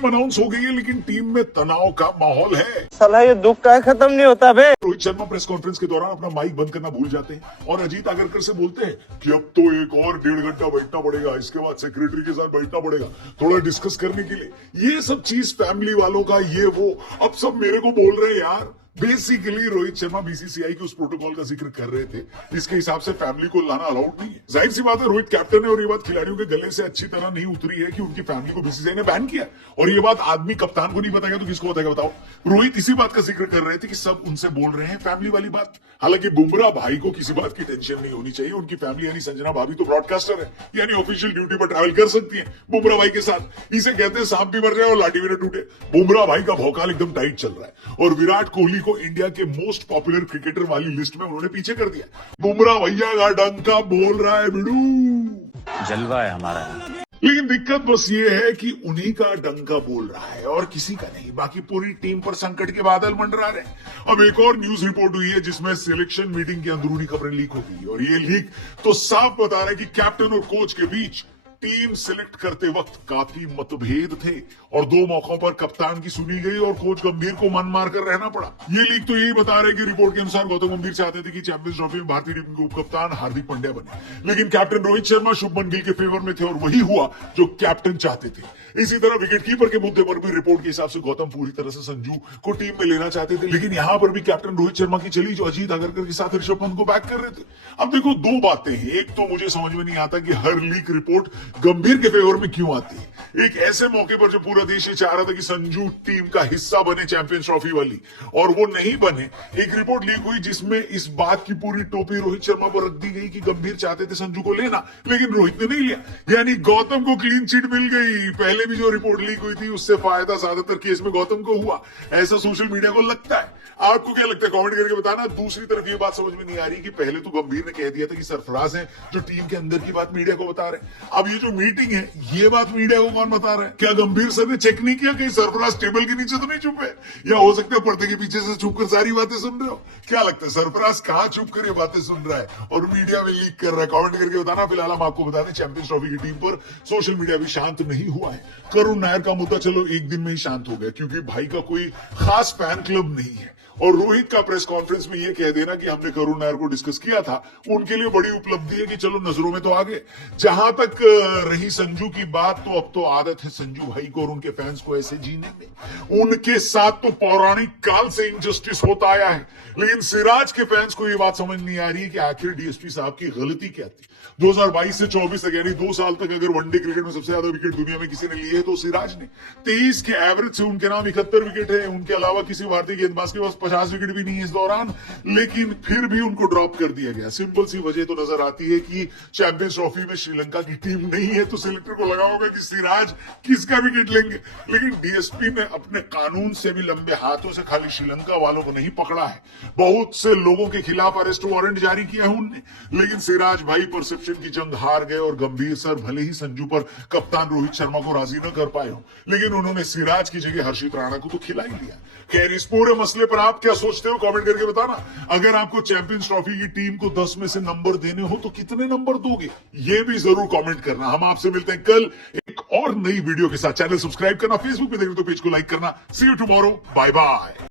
Team announce हो गई है लेकिन टीम में तनाव का माहौल है। साला ये दुख का खत्म नहीं होता बे। रोहित शर्मा प्रेस कॉन्फ्रेंस के दौरान अपना माइक बंद करना भूल जाते हैं और अजीत आगरकर से बोलते हैं कि अब तो एक और 1.5 घंटा बैठना पड़ेगा, इसके बाद सेक्रेटरी के साथ बैठना पड़ेगा थोड़ा डिस्कस करने के लिए। ये सब चीज फैमिली वालों का ये वो अब सब मेरे को बोल रहे हैं यार। बेसिकली रोहित शर्मा बीसीसीआई के उस प्रोटोकॉल का जिक्र कर रहे थे, इसके हिसाब से फैमिली को लाना अलाउड नहीं है। जाहिर सी बात है रोहित कैप्टन है और ये बात खिलाड़ियों के गले से अच्छी तरह नहीं उतरी है कि उनकी फैमिली को बीसीसीआई ने बैन किया। और ये बात आदमी कप्तान को नहीं बताएगा तो किसको बताएगा बताओ। रोहित इसी बात का जिक्र कर रहे थे कि सब उनसे बोल रहे हैं फैमिली वाली बात। हालांकि बुमराह भाई को किसी बात की टेंशन नहीं होनी चाहिए, उनकी फैमिली यानी संजना भाभी तो ब्रॉडकास्टर है यानी ऑफिशियल ड्यूटी पर ट्रैवल कर सकती है बुमराह भाई के साथ। इसे कहते हैं सांप भी मर जाए और लाठी भी न टूटे। बुमराह भाई का भौकाल एकदम टाइट चल रहा है और विराट कोहली को इंडिया के मोस्ट पॉपुलर क्रिकेटर वाली लिस्ट में उन्होंने पीछे कर दिया। बुमराह भैया का डंका बोल रहा है बिड़ू, जलवा है हमारा। लेकिन दिक्कत बस ये है कि उन्हीं का डंका बोल रहा है और किसी का नहीं। बाकी पूरी टीम पर संकट के बादल मंडरा रहे हैं। अब एक और न्यूज रिपोर्ट हुई है जिसमें सिलेक्शन मीटिंग की अंदरूनी खबरें लीक हो गई और ये लीक तो साफ बता रहा है कि कैप्टन और कोच के बीच टीम सिलेक्ट करते वक्त काफी मतभेद थे और 2 मौकों पर कप्तान की सुनी गई और कोच गंभीर को मन मार कर रहना पड़ा। ये लीक तो यही बता रहे कि रिपोर्ट के अनुसार गौतम गंभीर चाहते थे कि चैंपियंस ट्रॉफी में भारतीय टीम के उप कप्तान हार्दिक पांड्या बने, लेकिन कैप्टन रोहित शर्मा शुभमन गिल के फेवर में थे और वही हुआ जो कैप्टन चाहते थे। इसी तरह विकेटकीपर के मुद्दे पर भी रिपोर्ट के हिसाब से गौतम पूरी तरह से संजू को टीम में लेना चाहते थे, लेकिन यहां पर भी कैप्टन रोहित शर्मा की चली जो अजीत आगरकर के साथ ऋषभ पंत को बैक कर रहे थे। अब देखो 2 बातें हैं। एक तो मुझे समझ में नहीं आता कि हर लीक रिपोर्ट गंभीर के फेवर में क्यों आती है। एक ऐसे मौके पर जो पूरा देश ये चाह रहा था कि संजू टीम का हिस्सा बने चैंपियंस ट्रॉफी वाली और वो नहीं बने। एक रिपोर्ट लीक हुई जिसमें इस बात की पूरी टोपी रोहित शर्मा पर रख दी गई कि गंभीर चाहते थे संजू को लेना लेकिन रोहित ने नहीं लिया, यानी गौतम को क्लीन चिट मिल गई। पहले भी जो रिपोर्ट लीक हुई थी उससे फायदा ज्यादातर केस में गौतम को हुआ, ऐसा सोशल मीडिया को लगता है। आपको क्या लगता है कमेंट करके बताना। दूसरी तरफ ये बात समझ में नहीं आ रही कि पहले तो गंभीर ने कह दिया था कि सरफराज हैं जो टीम के अंदर की बात मीडिया को बता रहे हैं। अब ये जो मीटिंग है ये बात मीडिया को कौन बता रहा है? क्या गंभीर सर ने चेक नहीं किया कहीं सरफराज टेबल के नीचे तो नहीं छुप है? या हो सकता है पर्दे के पीछे से छुप कर सारी बातें सुन रहे हो? क्या लगता है सरफराज कहां छुप कर ये बातें सुन रहा है और मीडिया में लीक कर रहा है? कमेंट करके बताना। फिलहाल हम आपको बता दें चैंपियंस ट्रॉफी की टीम पर सोशल मीडिया भी शांत नहीं हुआ है। करुण नायर का मुद्दा चलो एक दिन में ही शांत हो गया क्योंकि भाई का कोई खास फैन क्लब नहीं है और रोहित का प्रेस कॉन्फ्रेंस में ये कह देना कि हमने करुण नायर को डिस्कस किया था उनके लिए बड़ी उपलब्धि है कि चलो नजरों में तो आ गए। जहां तक रही संजू की बात तो अब तो आदत है संजू भाई को और उनके फैंस को ऐसे जीने में। उनके साथ तो पौराणिक काल से इनजस्टिस होता आया है, लेकिन सिराज के फैंस को ये बात समझ नहीं आ रही है कि आखिर डीएसपी साहब की गलती क्या थी। 2022 से 24 तक यानी 2 साल तक अगर वनडे क्रिकेट में सबसे ज्यादा विकेट दुनिया में किसी ने लिए है तो सिराज ने। 23 के एवरेज से उनके नाम 71 विकेट है। उनके अलावा किसी भारतीय गेंदबाज के पास 50 विकेट भी नहीं है इस दौरान, लेकिन फिर भी उनको ड्रॉप कर दिया गया। सिंपल सी वजह तो नजर आती है कि चैंपियंस ट्रॉफी में श्रीलंका की टीम नहीं है तो सिलेक्टर को लगा होगा कि सिराज किसका विकेट लेंगे। लेकिन डीएसपी ने अपने कानून से भी लंबे हाथों से खाली श्रीलंका वालों को नहीं पकड़ा है, बहुत से लोगों के खिलाफ अरेस्ट वारंट जारी किया है उनने। लेकिन सिराज भाई परसेप्शन की जंग हार गए और गंभीर सर भले ही संजू पर कप्तान रोहित शर्मा को राजी न कर पाए हो, लेकिन उन्होंने सिराज की जगह हर्षित राणा को तो खिला ही लिया। खैर इस पूरे मसले पर आप क्या सोचते हो कमेंट करके बताना। अगर आपको चैंपियंस ट्रॉफी की टीम को 10 में से नंबर देने हो तो कितने नंबर दोगे ये भी जरूर कमेंट करना। हम आपसे मिलते हैं कल एक और नई वीडियो के साथ। चैनल सब्सक्राइब करना, फेसबुक पे देख रहे तो पेज को लाइक करना। सी यू टुमारो, बाय बाय।